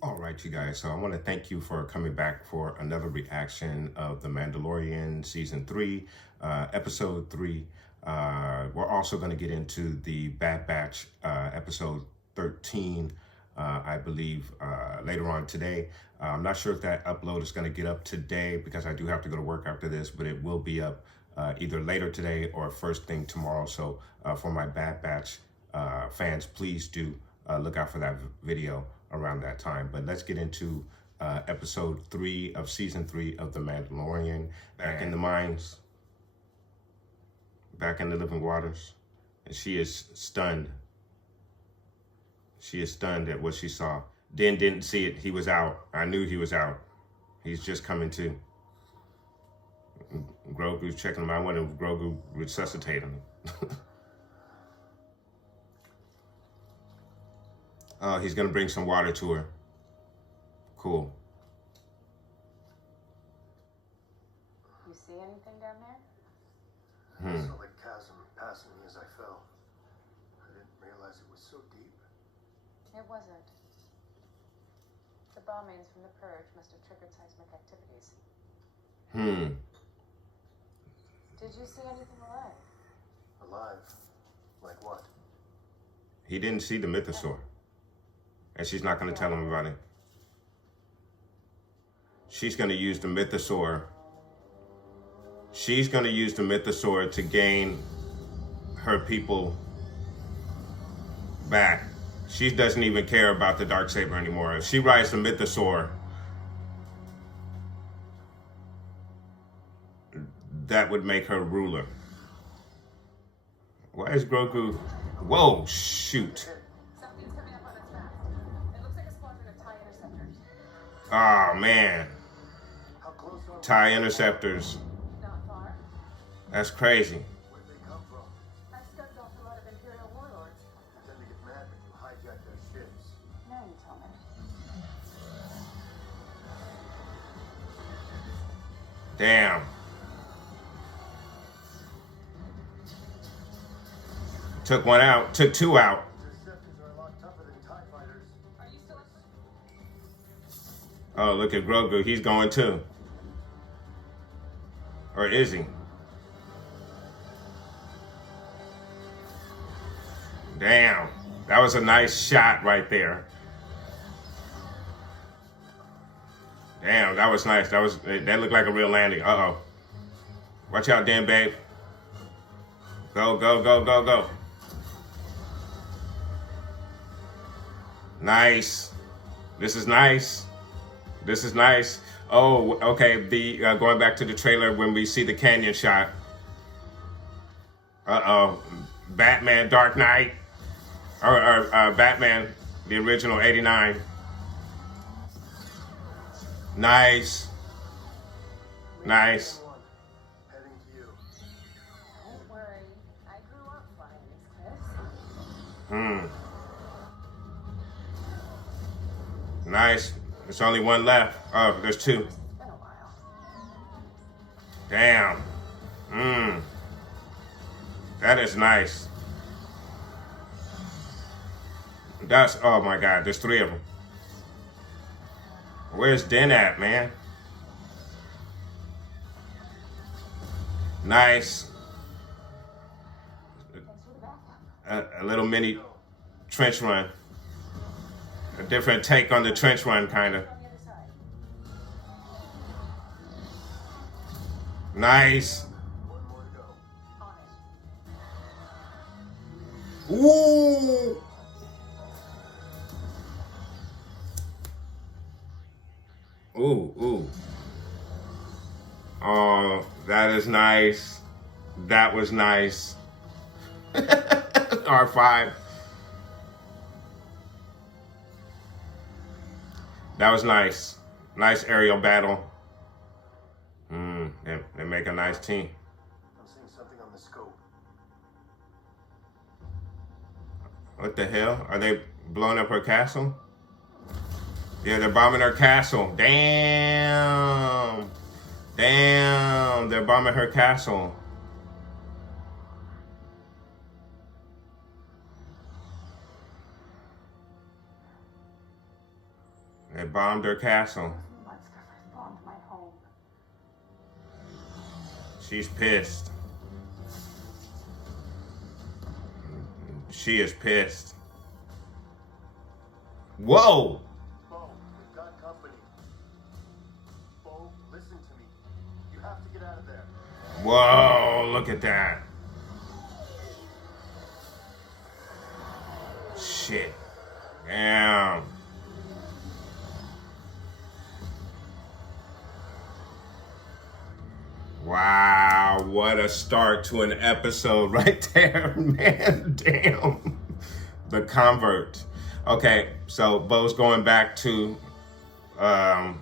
All right, you guys. So I want to thank you for coming back for another reaction of The Mandalorian Season 3, Episode 3. We're also going to get into the Bad Batch Episode 13, I believe, later on today. I'm not sure if that upload is going to get up today because I do have to go to work after this, but it will be up either later today or first thing tomorrow. So for my Bad Batch fans, please do look out for that video around that time. But let's get into episode 3 of season 3 of The Mandalorian. Back in the mines, back in the living waters, and she is stunned. She is stunned at what she saw. Din didn't see it. He was out. I knew he was out. He's just coming to. Grogu's checking him. I wonder if Grogu resuscitated him. He's gonna bring some water to her. Cool. You see anything down there? I saw the chasm passing me as I fell. I didn't realize it was so deep. It wasn't. The bombings from the purge must have triggered seismic activities. Did you see anything alive? Alive? Like what? He didn't see the Mythosaur. And she's not going to tell him about it. She's going to use the Mythosaur. She's going to use the Mythosaur to gain her people back. She doesn't even care about the Darksaber anymore. If she rides the Mythosaur, that would make her ruler. Why is Grogu? Whoa, shoot. Something's coming up on its back. It looks like a squadron of TIE interceptors. Oh, man. How close are we? TIE interceptors. Not far. That's crazy. Where'd they come from? I've stunned off a lot of Imperial warlords. They tend to get mad when you hijack their ships. Now you tell me. Damn. Took one out. Took two out. Interceptors are a lot tougher than TIE fighters. Are you still... Oh, look at Grogu. He's going too. Or is he? Damn. That was a nice shot right there. Damn, that was nice. That looked like a real landing. Uh-oh. Watch out, Dan, babe. Go, go, go, go, go. Nice. This is nice. This is nice. Oh, okay. The going back to the trailer when we see the canyon shot. Uh-oh. Batman Dark Knight. Or Batman, the original 89. Nice. Nice. Heading to you. Don't worry. I grew up flying these cliffs. Nice. There's only one left. Oh, there's two. It's been a while. Damn. That is nice. That's, oh my God, there's 3 of them. Where's Den at, man? Nice. Thanks for the backup. A little mini trench run. A different take on the trench run, kind of. On the other side. Nice. One more to go. On it. Ooh. Ooh, ooh. Oh, that is nice. That was nice. R5. That was nice. Nice aerial battle. They make a nice team. I'm seeing something on the scope. What the hell? Are they blowing up her castle? Yeah, they're bombing her castle. Damn. Damn, they're bombing her castle. They bombed her castle. Monster has bombed my home. She's pissed. She is pissed. Whoa! Bo, we've got company. Bo, listen to me. You have to get out of there. Whoa, look at that. Shit. Damn. Wow, what a start to an episode right there, man. Damn. The convert. Okay, so Bo's going back to we're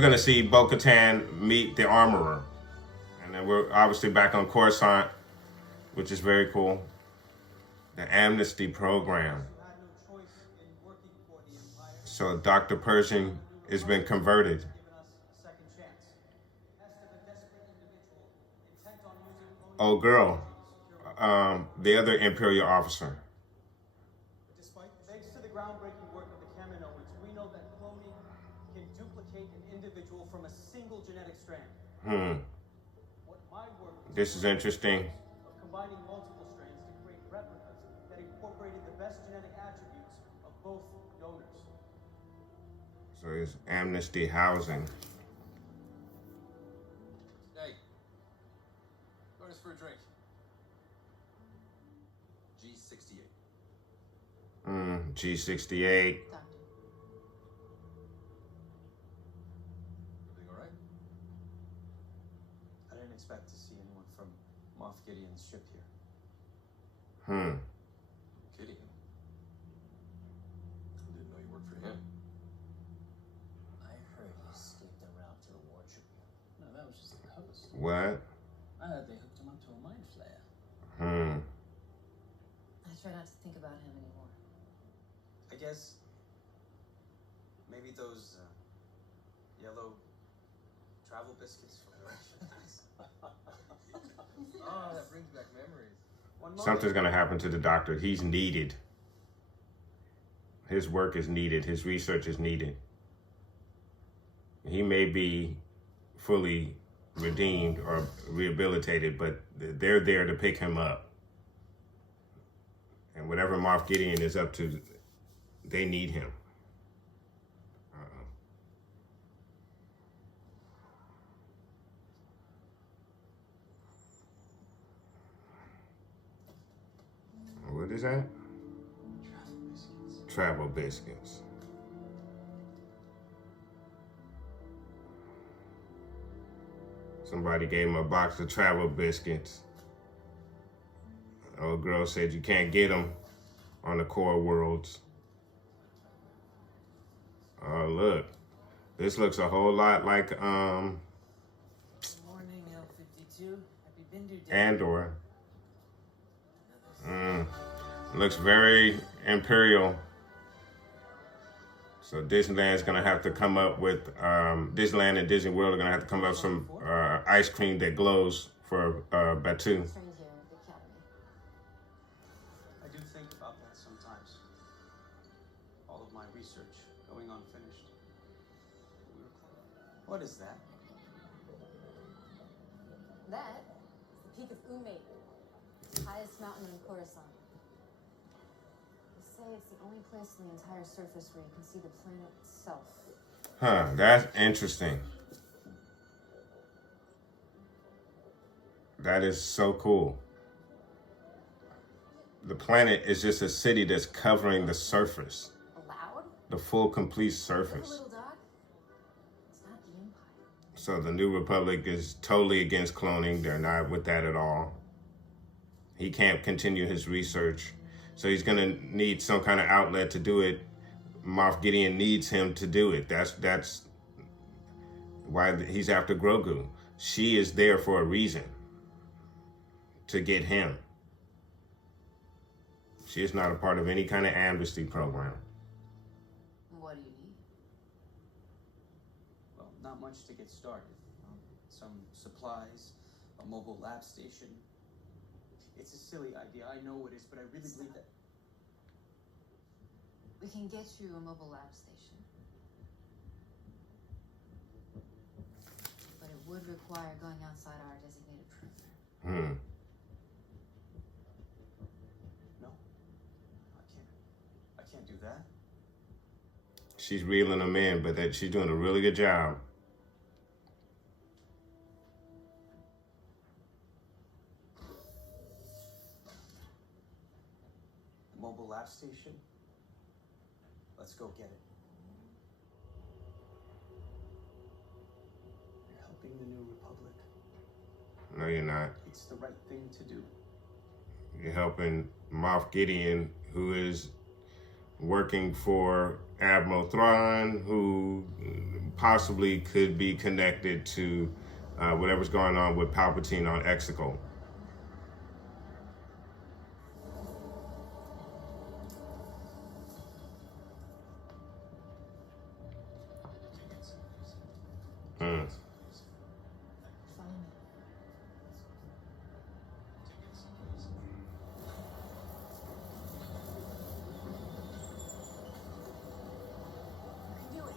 gonna see Bo-Katan meet the armorer. And then we're obviously back on Coruscant, which is very cool. The amnesty program. So Dr. Pershing has been converted. Oh, girl. The other Imperial officer. Thanks to the groundbreaking work of the Kaminoans, we know that cloning can duplicate an individual from a single genetic strand. What my work This is interesting. of combining multiple strands to create replicas that incorporated the best genetic attributes of both donors. So it's amnesty housing. Hey, join us for a drink. G68. G68. Doctor. Everything all right? I didn't expect to see anyone from Moff Gideon's ship here. Kidding. Didn't know you worked for him. I heard he escaped en route to the war tribune. No, that was just the coast. What? I heard they hooked him up to a mind flare. I try not to think about him anymore. I guess maybe those yellow travel biscuits from Oh, that brings back memories. Something's gonna happen to the doctor. He's needed. His work is needed. His research is needed. He may be fully redeemed or rehabilitated, but they're there to pick him up. And whatever Moff Gideon is up to, they need him. What is that? Travel biscuits. Somebody gave him a box of travel biscuits. Old girl said you can't get them on the core worlds. Oh, look. This looks a whole lot like Morning, L52. Happy Bindu Day. Andor. Looks very Imperial. So Disneyland's gonna have to come up with, Disneyland and Disney World are gonna have to come up with some ice cream that glows for Batu. Trained here at the academy. I do think about that sometimes. All of my research going unfinished. We were close. What is that? That is the peak of Ume, the highest mountain in Coruscant. They say it's the only place on the entire surface where you can see the planet itself. Huh, that's interesting. That is so cool. The planet is just a city that's covering the surface, Allowed? the full, complete Look, surface. little dog. It's not the Empire. So the New Republic is totally against cloning. They're not with that at all. He can't continue his research. So he's going to need some kind of outlet to do it. Moff Gideon needs him to do it. That's why he's after Grogu. She is there for a reason, to get him. She is not a part of any kind of amnesty program. What do you need? Well, not much to get started. Some supplies, a mobile lab station. It's a silly idea, I know it is, but I really believe that. We can get you a mobile lab station. But it would require going outside our designated perimeter. No, I can't do that. She's reeling him in, but that she's doing a really good job. The mobile lab station? Let's go get it. You're helping the New Republic. No, you're not. It's the right thing to do. You're helping Moff Gideon, who is working for Admiral Thrawn, who possibly could be connected to whatever's going on with Palpatine on Exegol. Fine. You can do it.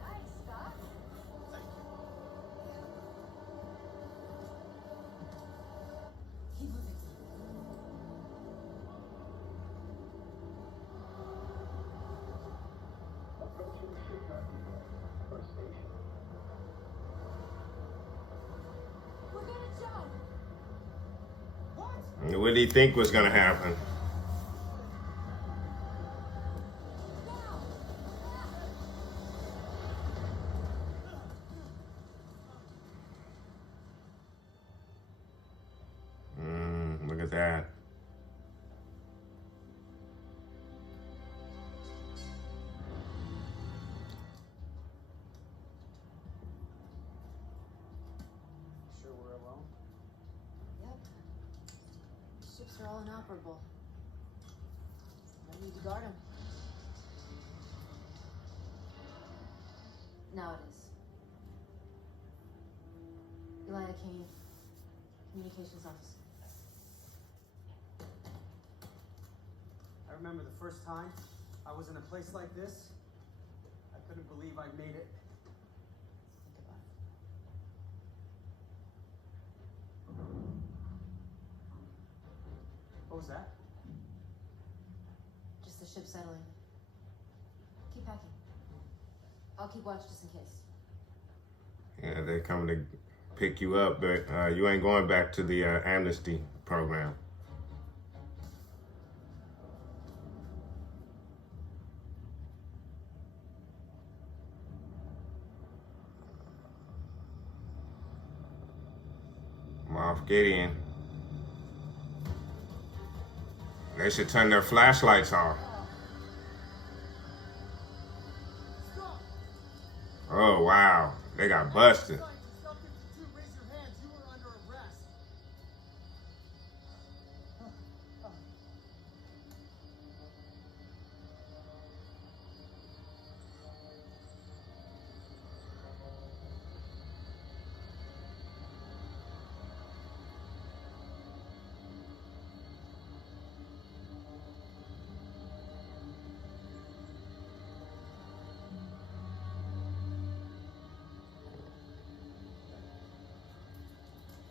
Nice, Doc. Keep moving. We're gonna jump. What? What did he think was going to happen? Now. Look at that. Sure we're alone? Yep. Ships are all inoperable. No need to guard them. Now it is. Elijah Kane, Communications Officer. I remember the first time I was in a place like this. I couldn't believe I made it. Think about it. What was that? Just the ship settling. Keep packing. I'll keep watch just in case. Yeah, they're coming to pick you up, but you ain't going back to the amnesty program. Moff Gideon. They should turn their flashlights off. Oh, wow. They got busted. Raise your hands. You were under arrest.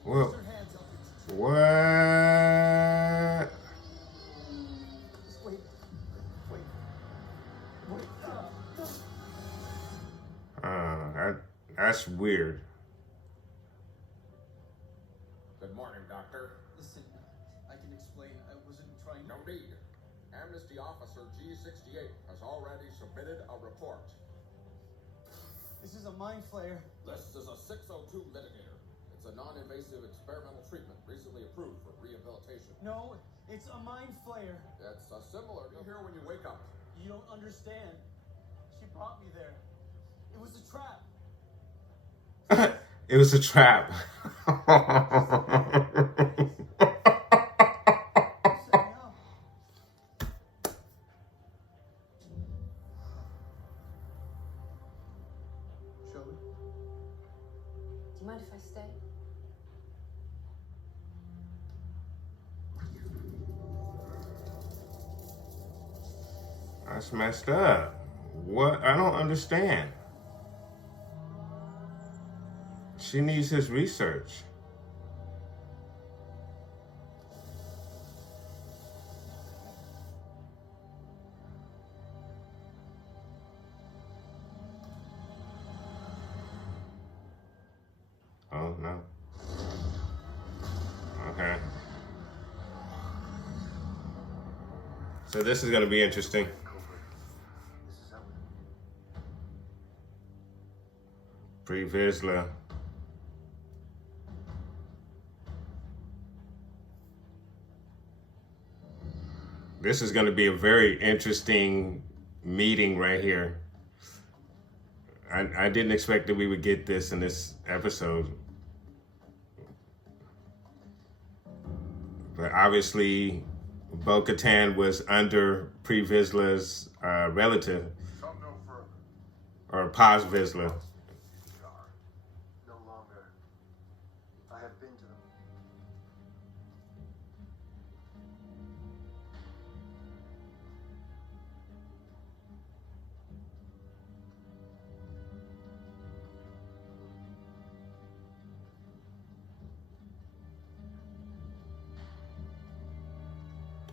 Well, Raise your hands up. what? Just wait. That's weird. Good morning, Doctor. Listen, I can explain. I wasn't trying. No need. Amnesty Officer G68 has already submitted a report. This is a mind flayer. This is a 602 mitigator. It's a non-invasive experimental treatment recently approved for rehabilitation. No, it's a mind flayer. It's similar to here when you wake up. You don't understand. She brought me there. It was a trap. It was a trap. Set me up. Shall we? Do you mind if I stay? That's messed up. What? I don't understand. She needs his research. Oh, no. Okay. So this is going to be interesting. This is how Pre-Vizsla. This is going to be a very interesting meeting right here. I didn't expect that we would get this in this episode. But obviously, Bo-Katan was under Pre-Vizsla's relative, come no further. or Paz Vizsla. No longer. I have been to them.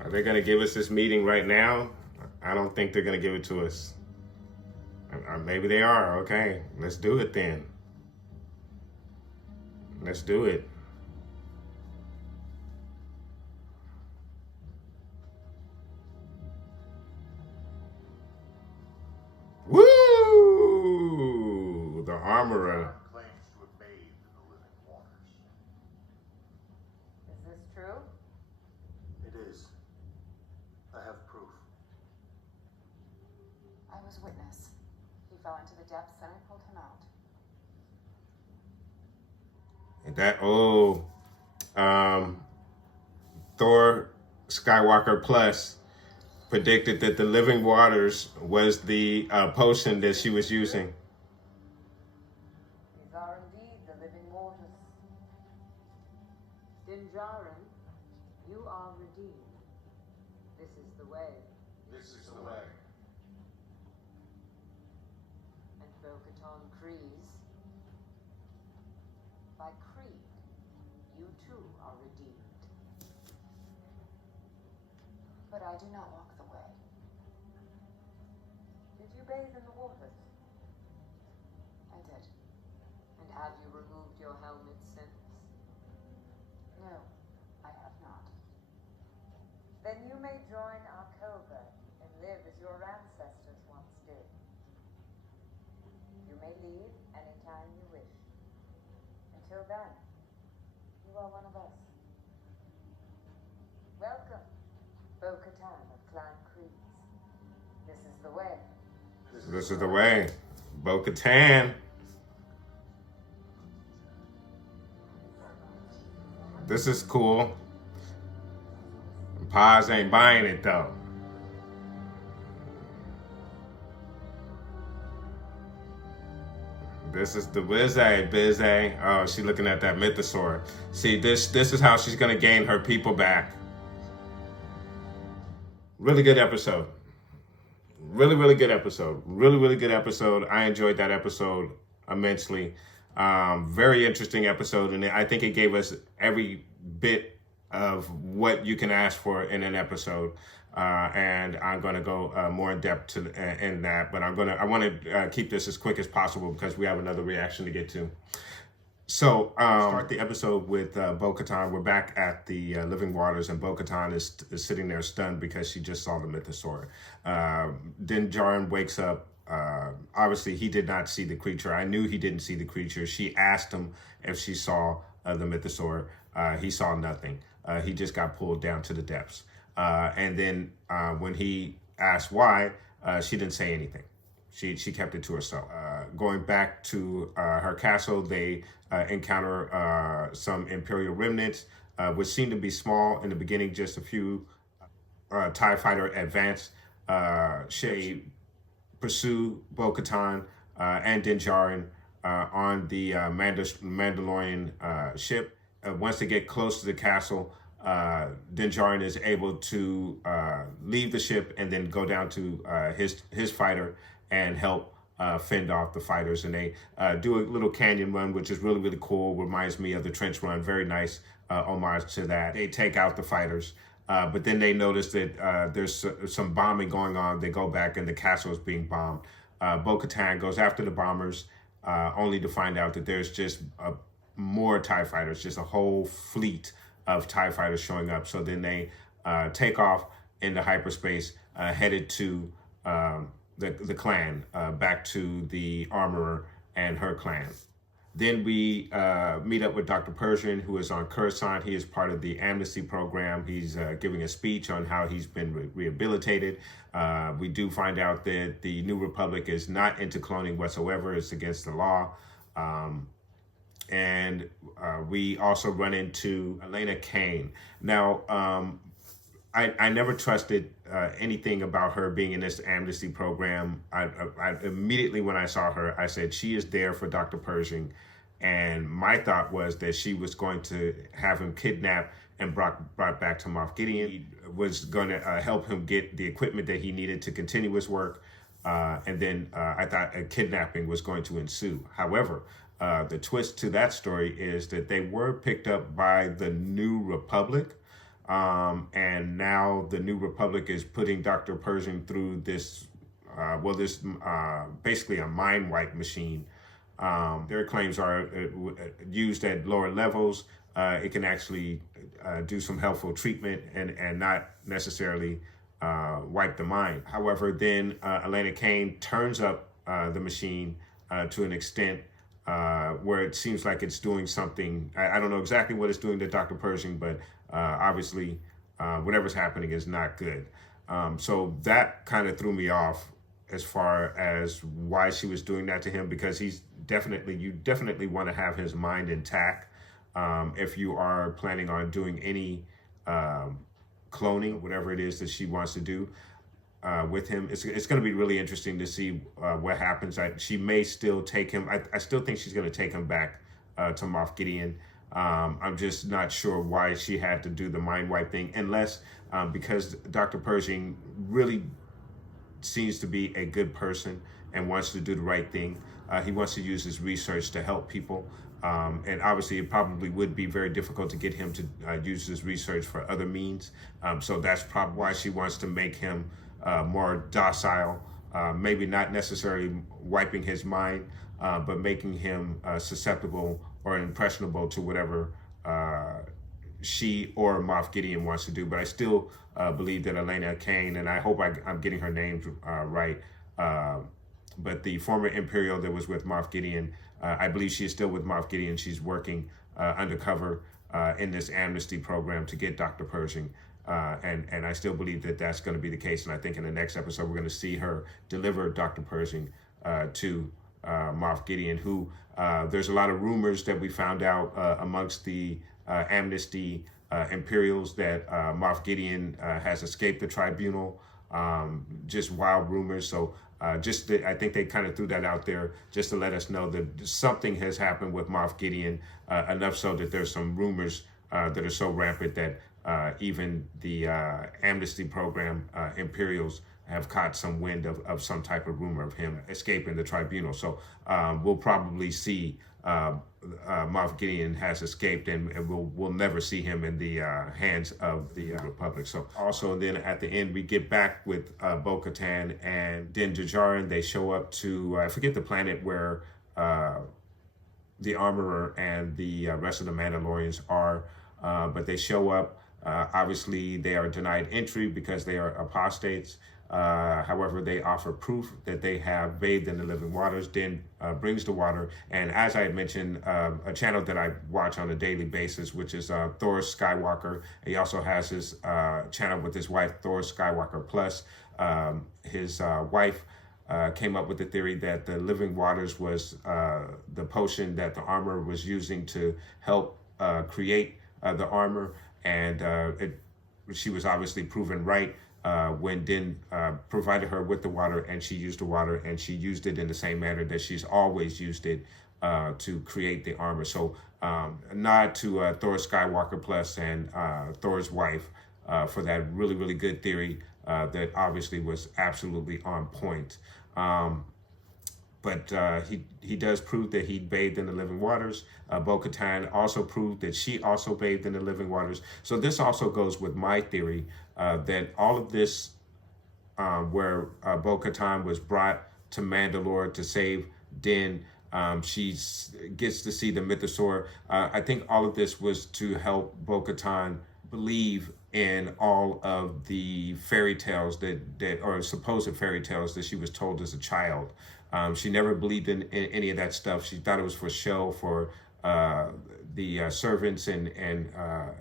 Are they going to give us this meeting right now? I don't think they're going to give it to us. Maybe they are. Okay, let's do it then. Let's do it. Woo! The armorer. Claims to have bathed in the living waters. Is this true? It is. I have proof. I was witness. He fell into the depths and I pulled him out. Thor Skywalker Plus predicted that the living waters was the potion that she was using. These are indeed the living waters. Dinjarin, you are redeemed. This is the way. This is the way. And Bo-Katan Kryze. By creed, you too are redeemed. But I do not walk the way. Did you bathe in the waters? I did. And have you removed your helmet since? No, I have not. Then you may join our covert and live as your ancestors once did. You may leave anytime you wish. Until then, you are one of us. Welcome, Bo-Katan of Clan Kryze. This is the way. This is the way. Bo-Katan. This is cool. Paz ain't buying it though. This is the Bizay. Oh, she's looking at that Mythosaur. See, this is how she's gonna gain her people back. Really good episode. Really good episode. Really good episode. I enjoyed that episode immensely. Very interesting episode, and I think it gave us every bit of what you can ask for in an episode. And I'm going to go more in depth in that, but I want to keep this as quick as possible because we have another reaction to get to. So start the episode with Bo-Katan. We're back at the Living Waters, and Bo-Katan is sitting there stunned because she just saw the Mythosaur. Din Djarin wakes up Obviously, he did not see the creature. I knew he didn't see the creature. She asked him if she saw the Mythosaur. He saw nothing. He just got pulled down to the depths. And then when he asked why, she didn't say anything. She kept it to herself. Going back to her castle, they encounter some Imperial remnants, which seemed to be small in the beginning, just a few TIE fighter advanced ships. Pursue Bo-Katan and Din Djarin on the Mandalorian ship. Once they get close to the castle, Din Djarin is able to leave the ship and then go down to his fighter and help fend off the fighters. And they do a little canyon run, which is really, really cool. Reminds me of the trench run. Very nice homage to that. They take out the fighters. But then they notice that there's some bombing going on. They go back and the castle is being bombed. Bo-Katan goes after the bombers, only to find out that there's just more TIE fighters, just a whole fleet of TIE fighters showing up. So then they take off into hyperspace, headed to the clan, back to the armorer and her clan. Then we meet up with Dr. Persian, who is on Coruscant. He is part of the amnesty program. He's giving a speech on how he's been rehabilitated. We do find out that the New Republic is not into cloning whatsoever. It's against the law. And we also run into Elena Kane. Now, I never trusted anything about her being in this amnesty program. I immediately, when I saw her, I said, she is there for Dr. Pershing. And my thought was that she was going to have him kidnapped and brought back to Moff Gideon. He was going to help him get the equipment that he needed to continue his work. And then I thought a kidnapping was going to ensue. However, the twist to that story is that they were picked up by the New Republic. And now the New Republic is putting Dr. Pershing through this, basically a mind wipe machine. Their claims are used at lower levels. It can actually do some helpful treatment and not necessarily wipe the mind. However, then Elena Kane turns up the machine to an extent where it seems like it's doing something. I don't know exactly what it's doing to Dr. Pershing, but obviously whatever's happening is not good. So that kind of threw me off as far as why she was doing that to him, because you definitely want to have his mind intact if you are planning on doing any cloning, whatever it is that she wants to do with him. It's going to be really interesting to see what happens. She may still take him. I still think she's going to take him back to Moff Gideon. I'm just not sure why she had to do the mind wipe thing, unless because Dr. Pershing really seems to be a good person and wants to do the right thing. He wants to use his research to help people. And obviously it probably would be very difficult to get him to use his research for other means. So that's probably why she wants to make him more docile, maybe not necessarily wiping his mind, but making him susceptible or impressionable to whatever she or Moff Gideon wants to do. But I still believe that Elena Kane, and I hope I'm getting her names right, but the former Imperial that was with Moff Gideon, I believe she is still with Moff Gideon. She's working undercover in this amnesty program to get Dr. Pershing. And I still believe that that's going to be the case. And I think in the next episode, we're going to see her deliver Dr. Pershing to Moff Gideon, who there's a lot of rumors that we found out amongst the amnesty Imperials that Moff Gideon has escaped the tribunal. Just wild rumors. So I think they kind of threw that out there just to let us know that something has happened with Moff Gideon, enough so that there's some rumors that are so rampant that even the amnesty program Imperials have caught some wind of some type of rumor of him escaping the tribunal. So we'll probably see Moff Gideon has escaped, and we'll never see him in the hands of the Republic. So also, then at the end, we get back with Bo-Katan and Din Djarin. They show up to, I forget the planet where the Armorer and the rest of the Mandalorians are, but they show up Obviously, they are denied entry because they are apostates. However, they offer proof that they have bathed in the living waters. Din brings the water. And as I had mentioned, a channel that I watch on a daily basis, which is Thor Skywalker. He also has his channel with his wife, Thor Skywalker Plus. His wife came up with the theory that the living waters was the potion that the armor was using to help create the armor. And she was obviously proven right when Din provided her with the water, and she used the water, and she used it in the same manner that she's always used it to create the armor. So a nod to Thor Skywalker Plus and Thor's wife for that really, really good theory that obviously was absolutely on point. But he does prove that he bathed in the living waters. Bo-Katan also proved that she also bathed in the living waters. So this also goes with my theory that all of this, where Bo-Katan was brought to Mandalore to save Din, she gets to see the Mythosaur. I think all of this was to help Bo-Katan believe in all of the fairy tales that or supposed fairy tales that she was told as a child. She never believed in any of that stuff. She thought it was for show for the servants and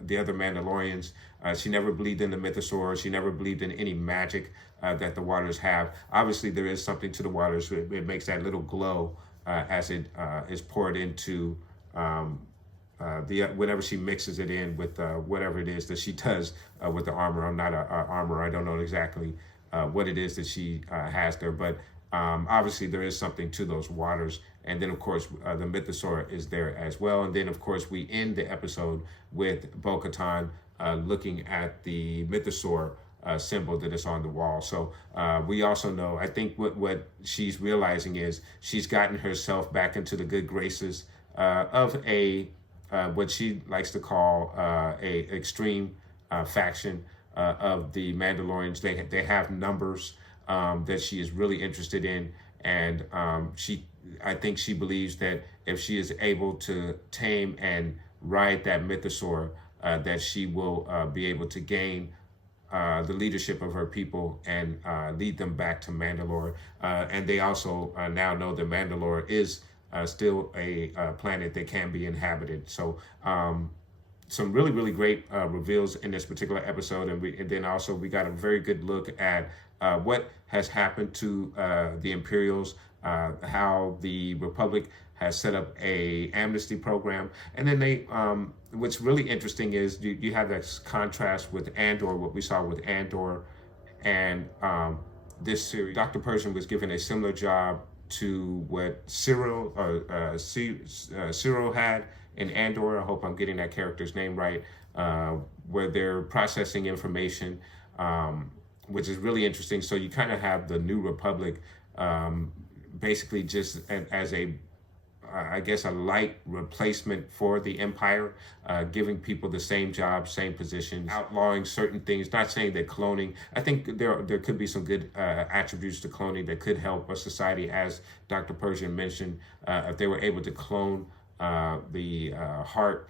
the other Mandalorians. She never believed in the Mythosaur. She never believed in any magic that the waters have. Obviously, there is something to the waters. It makes that little glow as it is poured into whenever she mixes it in with whatever it is that she does with the armor. I'm not an armor. I don't know exactly what it is that she has there, but obviously there is something to those waters. And then, of course, the Mythosaur is there as well. And then, of course, we end the episode with Bo-Katan looking at the Mythosaur symbol that is on the wall. So we also know, I think what she's realizing is she's gotten herself back into the good graces of what she likes to call a extreme faction of the Mandalorians. They have numbers that she is really interested in, and I think she believes that if she is able to tame and ride that Mythosaur, that she will be able to gain the leadership of her people and lead them back to Mandalore. And they also now know that Mandalore is still a planet that can be inhabited. So some really, really great reveals in this particular episode. And then also we got a very good look at what has happened to the Imperials, how the Republic has set up a amnesty program. And then what's really interesting is you have that contrast with Andor, what we saw with Andor and this series. Dr. Pershing was given a similar job to what Cyril had in Andor. I hope I'm getting that character's name right, where they're processing information, which is really interesting. So you kind of have the New Republic basically just as I guess a light replacement for the Empire, giving people the same job, same positions, outlawing certain things. Not saying that cloning, I think there could be some good attributes to cloning that could help a society, as Dr. Pershing mentioned. If they were able to clone the heart,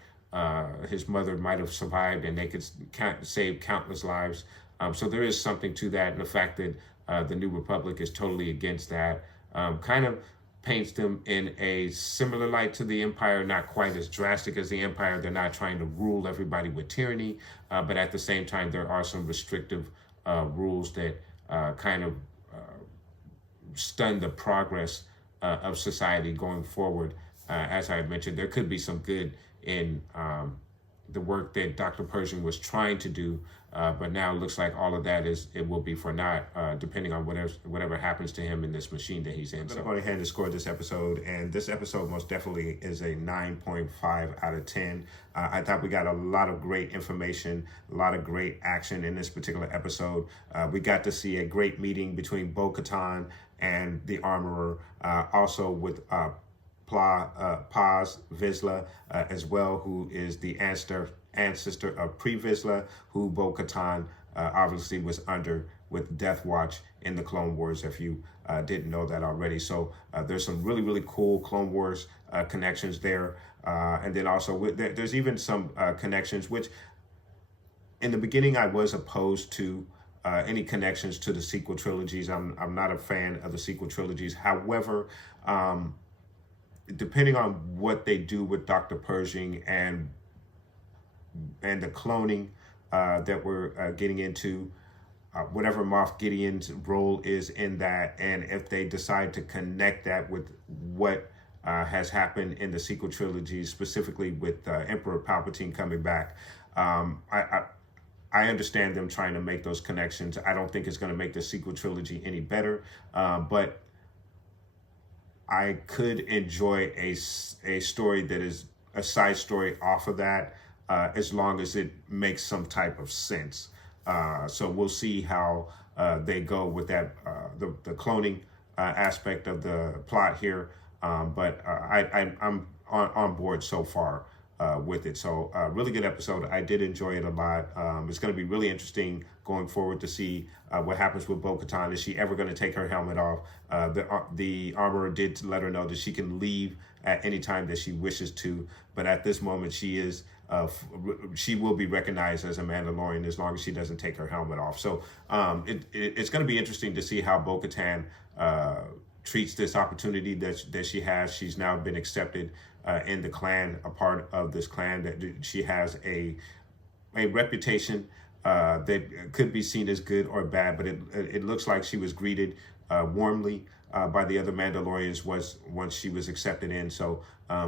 his mother might have survived, and they could save countless lives. So there is something to that, and the fact that the New Republic is totally against that kind of paints them in a similar light to the Empire, not quite as drastic as the Empire. They're not trying to rule everybody with tyranny, but at the same time, there are some restrictive rules that kind of stun the progress of society going forward. As I mentioned, there could be some good in the work that Dr. Pershing was trying to do, but now it looks like all of that it will be for naught, depending on whatever happens to him in this machine that he's in. So I'm going to go ahead and score this episode, and this episode most definitely is a 9.5 out of 10. I thought we got a lot of great information, a lot of great action in this particular episode. We got to see a great meeting between Bo-Katan and the Armorer, also with Paz Vizsla as well, who is the ancestor of Pre Vizsla, who Bo-Katan obviously was under with Death Watch in the Clone Wars, if you didn't know that already. So there's some really, really cool Clone Wars connections there. And then also there's even some connections, which in the beginning, I was opposed to any connections to the sequel trilogies. I'm not a fan of the sequel trilogies. However, depending on what they do with Dr. Pershing and the cloning that we're getting into, whatever Moff Gideon's role is in that, and if they decide to connect that with what has happened in the sequel trilogy, specifically with Emperor Palpatine coming back, I understand them trying to make those connections. I don't think it's going to make the sequel trilogy any better, but I could enjoy a story that is a side story off of that, as long as it makes some type of sense. So we'll see how they go with that, the cloning aspect of the plot here. But I'm on board so far with it. So really good episode. I did enjoy it a lot. It's going to be really interesting going forward to see what happens with Bo-Katan. Is she ever going to take her helmet off? The armorer did let her know that she can leave at any time that she wishes to. But at this moment, she will be recognized as a Mandalorian as long as she doesn't take her helmet off. So it's going to be interesting to see how Bo-Katan treats this opportunity that she has. She's now been accepted in the clan, a part of this clan, that she has a reputation that could be seen as good or bad, but it looks like she was greeted warmly by the other Mandalorians once she was accepted in. So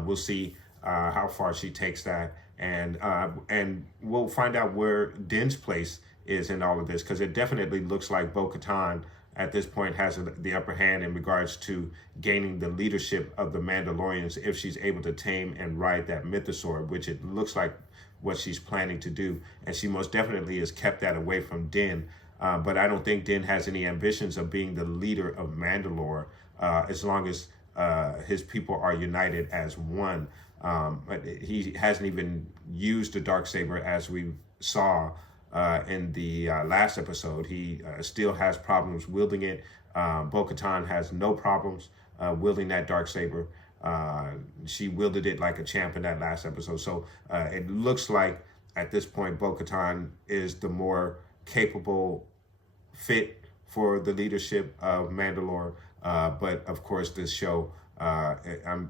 we'll see how far she takes that, and we'll find out where Din's place is in all of this, because it definitely looks like Bo-Katan at this point has the upper hand in regards to gaining the leadership of the Mandalorians if she's able to tame and ride that Mythosaur, which it looks like what she's planning to do. And she most definitely has kept that away from Din. But I don't think Din has any ambitions of being the leader of Mandalore, as long as his people are united as one. But he hasn't even used the Darksaber, as we saw in the last episode. He still has problems wielding it. Bo-Katan has no problems wielding that Darksaber. She wielded it like a champ in that last episode. So it looks like at this point Bo-Katan is the more capable fit for the leadership of Mandalore. But of course, this show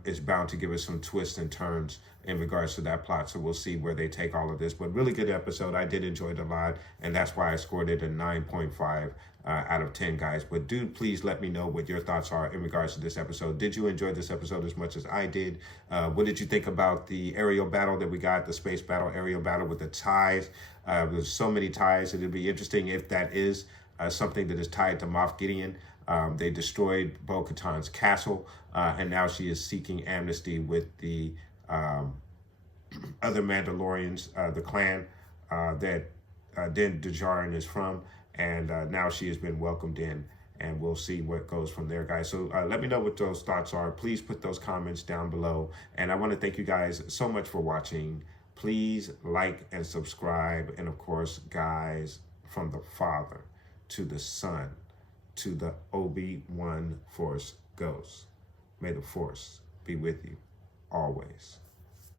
is bound to give us some twists and turns in regards to that plot. So we'll see where they take all of this. But really good episode. I did enjoy it a lot, and that's why I scored it a 9.5 out of 10, guys. But do please let me know what your thoughts are in regards to this episode. Did you enjoy this episode as much as I did? What did you think about the aerial battle that we got, the space battle, aerial battle with the ties? There's so many ties. It'll be interesting if that is something that is tied to Moff Gideon. They destroyed Bo-Katan's castle, and now she is seeking amnesty with the other Mandalorians, the clan that Din Djarin is from, and now she has been welcomed in, and we'll see what goes from there, guys. So let me know what those thoughts are. Please put those comments down below, and I want to thank you guys so much for watching. Please like and subscribe, and of course, guys, from the Father to the Son to the Obi-Wan Force Ghost, may the Force be with you always.